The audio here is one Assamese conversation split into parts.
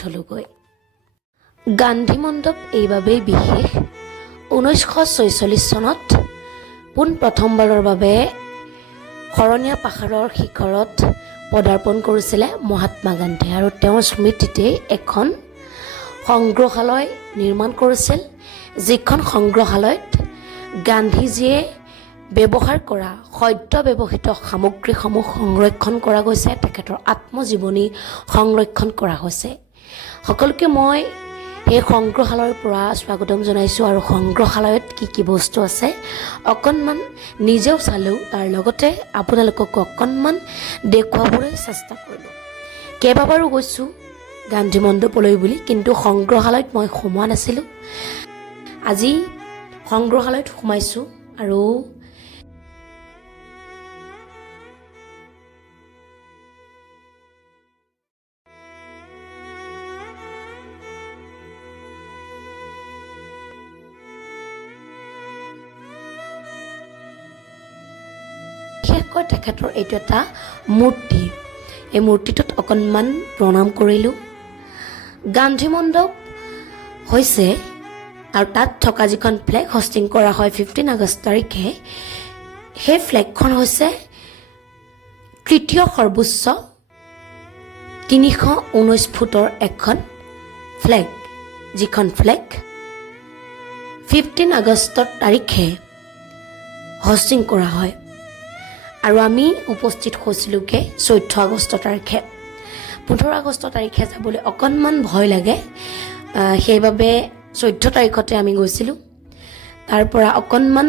থলোগৈ গান্ধী মণ্ডপ এইবাবেই বিশেষ 1946 চনত পোন প্ৰথমবাৰৰ বাবে শৰণীয়া পাহাৰৰ শিখৰত পদাৰ্পণ কৰিছিলে মহাত্মা গান্ধী আৰু তেওঁৰ স্মৃতিতে এখন সংগ্ৰহালয় নিৰ্মাণ কৰিছিল যিখন সংগ্ৰহালয়ত গান্ধীজীয়ে ব্যৱহাৰ কৰা সদ্য ব্যৱহৃত সামগ্ৰীসমূহ সংৰক্ষণ কৰা গৈছে তেখেতৰ আত্মজীৱনী সংৰক্ষণ কৰা হৈছে সকলোকে মই এই সংগ্ৰহালয়ৰ পৰা স্বাগতম জনাইছো আৰু সংগ্ৰহালয়ত কি বস্তু আছে অকণমান নিজেও চালো তাৰ লগতে আপোনালোকক অকণমান দেখুৱাবলৈ চেষ্টা কৰিলো কেইবাবাৰো গৈছো গান্ধী মণ্ডপলৈ বুলি কিন্তু সংগ্ৰহালয়ত মই সোমোৱা নাছিলো আজি সংগ্ৰহালয়ত সোমাইছো আৰু বিশেষকৈ তেখেতৰ এইটো এটা মূৰ্তি এই মূৰ্তিটোত অকণমান প্ৰণাম কৰিলোঁ গান্ধী মণ্ডপ হৈছে আৰু তাত থকা যিখন ফ্লেগ হোষ্টিং কৰা হয় 15 আগষ্ট তাৰিখে সেই ফ্লেগখন হৈছে তৃতীয় সৰ্বোচ্চ 319 ফুটৰ এখন ফ্লেগ যিখন ফ্লেগ 15 আগষ্ট তাৰিখে হোষ্টিং কৰা হয় আৰু আমি উপস্থিত হৈছিলোকে 14 আগষ্ট তাৰিখে 15 আগষ্ট তাৰিখে যাবলৈ অকণমান ভয় লাগে সেইবাবে 14 তাৰিখতে আমি গৈছিলোঁ তাৰ পৰা অকণমান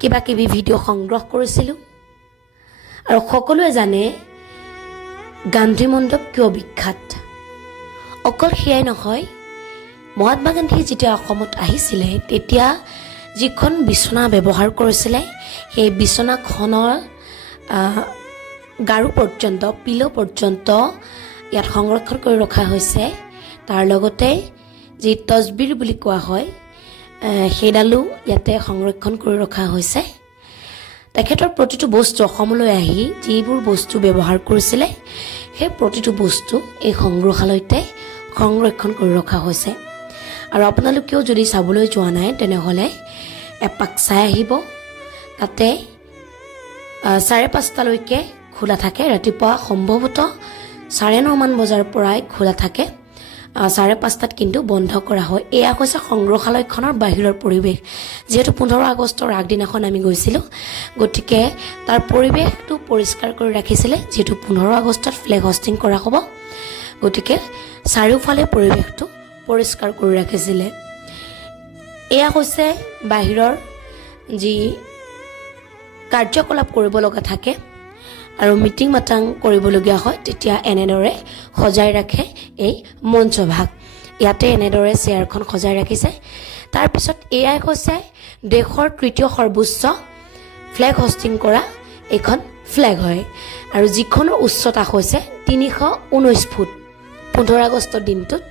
কিবা কিবি ভিডিঅ' সংগ্ৰহ কৰিছিলোঁ আৰু সকলোৱে জানে গান্ধী মণ্ডপ কিয় বিখ্যাত অকল সেয়াই নহয় মহাত্মা গান্ধী যেতিয়া অসমত আহিছিলে তেতিয়া যিখন বিচনা ব্যৱহাৰ কৰিছিলে সেই বিচনাখনৰ গাৰু পৰ্যন্ত পিলো পৰ্যন্ত ইয়াত সংৰক্ষণ কৰি ৰখা হৈছে তাৰ লগতে যি তসবিৰ বুলি কোৱা হয় সেইডালো ইয়াতে সংৰক্ষণ কৰি ৰখা হৈছে তেখেতৰ প্ৰতিটো বস্তু অসমলৈ আহি যিবোৰ বস্তু ব্যৱহাৰ কৰিছিলে সেই প্ৰতিটো বস্তু এই সংগ্ৰহালয়তে সংৰক্ষণ কৰি ৰখা হৈছে আৰু আপোনালোকেও যদি চাবলৈ যোৱা নাই তেনেহ'লে এপাক চাই আহিব তাতে 5:30লৈকে খোলা থাকে ৰাতিপুৱা সম্ভৱতঃ 9:30 মান বজাৰ পৰাই খোলা থাকে 5:30 কিন্তু বন্ধ কৰা হয় এয়া হৈছে সংগ্ৰহালয়খনৰ বাহিৰৰ পৰিৱেশ যেহেতু 15 আগষ্টৰ আগদিনাখন আমি গৈছিলোঁ গতিকে তাৰ পৰিৱেশটো পৰিষ্কাৰ কৰি ৰাখিছিলে যেহেতু 15 আগষ্টত ফ্লেগ হোষ্টিং কৰা হ'ব গতিকে চাৰিওফালে পৰিৱেশটো পৰিষ্কাৰ কৰি ৰাখিছিলে এয়া হৈছে বাহিৰৰ যি কাৰ্যকলাপ কৰিব লগা থাকে আৰু মিটিং মাটাং কৰিবলগীয়া হয় তেতিয়া এনেদৰে সজাই ৰাখে এই মঞ্চভাগ ইয়াতে এনেদৰে চেয়াৰখন সজাই ৰাখিছে তাৰপিছত এয়াই হৈছে দেশৰ তৃতীয় সৰ্বোচ্চ ফ্লেগ হোষ্টিং কৰা এখন ফ্লেগ হয় আৰু যিখনৰ উচ্চতা হৈছে 319 ফুট 15 আগষ্টৰ দিনটোত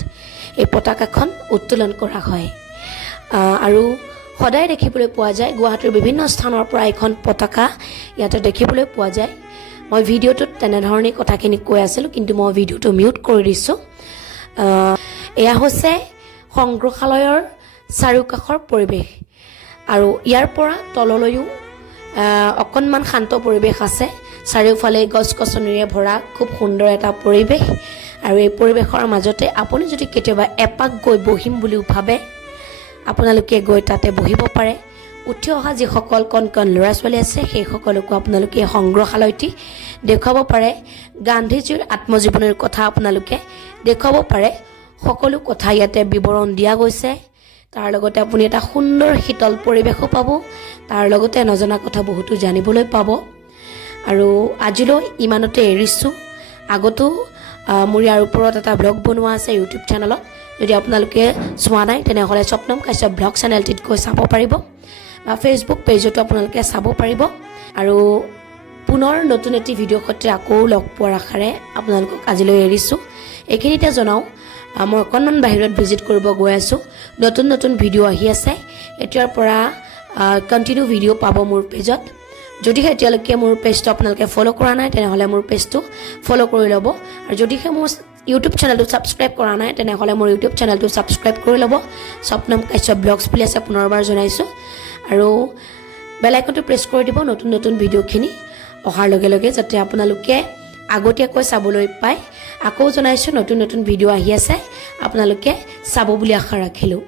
এই পতাকাখন উত্তোলন কৰা হয় আৰু সদায় দেখিবলৈ পোৱা যায় গুৱাহাটীৰ বিভিন্ন স্থানৰ পৰা এখন পতাকা ইয়াতে দেখিবলৈ পোৱা যায় মই ভিডিঅ'টোত তেনেধৰণে কথাখিনি কৈ আছিলোঁ কিন্তু মই ভিডিঅ'টো মিউট কৰি দিছোঁ এয়া হৈছে সংগ্ৰহালয়ৰ চাৰিওকাষৰ পৰিৱেশ আৰু ইয়াৰ পৰা তললৈও অকণমান শান্ত পৰিৱেশ আছে চাৰিওফালে গছ গছনিৰে ভৰা খুব সুন্দৰ এটা পৰিৱেশ আৰু এই পৰিৱেশৰ মাজতে আপুনি যদি কেতিয়াবা এপাক গৈ বহিম বুলিও ভাবে আপোনালোকে গৈ তাতে বহিব পাৰে উঠি অহা যিসকল কণ ল'ৰা ছোৱালী আছে সেই সকলকো আপোনালোকে সংগ্ৰহালয়টি দেখুৱাব পাৰে গান্ধীজীৰ আত্মজীৱনীৰ কথা আপোনালোকে দেখুৱাব পাৰে সকলো কথা ইয়াতে বিৱৰণ দিয়া গৈছে তাৰ লগতে আপুনি এটা সুন্দৰ শীতল পৰিৱেশো পাব তাৰ লগতে নজনা কথা বহুতো জানিবলৈ পাব আৰু আজিলৈ ইমানতে এৰিছোঁ আগতো মোৰ ইয়াৰ ওপৰত এটা ব্লগ বনোৱা আছে ইউটিউব চেনেলত যদি আপোনালোকে চোৱা নাই তেনেহ'লে স্বপ্নম কাশ্যপ ব্লগ চেনেলটিত গৈ চাব পাৰিব বা ফেচবুক পেজতো আপোনালোকে চাব পাৰিব আৰু পুনৰ নতুন এটি ভিডিঅ' সৈতে আকৌ লগ পোৱাৰ আশাৰে আপোনালোকক আজিলৈ এৰিছোঁ এইখিনিতে জনাওঁ মই অকণমান বাহিৰত ভিজিট কৰিব গৈ আছোঁ নতুন নতুন ভিডিঅ' আহি আছে এতিয়াৰ পৰা কণ্টিনিউ ভিডিঅ' পাব মোৰ পেজত যদিহে এতিয়ালৈকে মোৰ পেজটো আপোনালোকে ফলো কৰা নাই তেনেহ'লে মোৰ পেজটো ফলো কৰি ল'ব আৰু যদিহে মোৰ ইউটিউব চেনেলটো ছাবস্ক্ৰাইব কৰা নাই তেনেহ'লে মোৰ ইউটিউব চেনেলটো ছাবস্ক্ৰাইব কৰি ল'ব স্বপ্নম কাশ্যপ ব্লগছ বুলি আছে পুনৰবাৰ জনাইছোঁ আৰু বেল আইকনটো প্ৰেছ কৰি দিব নতুন নতুন ভিডিঅ'খিনি অহাৰ লগে লগে যাতে আপোনালোকে আগতীয়াকৈ চাবলৈ পায় আকৌ জনাইছোঁ নতুন নতুন ভিডিঅ' আহি আছে আপোনালোকে চাব বুলি আশা ৰাখিলোঁ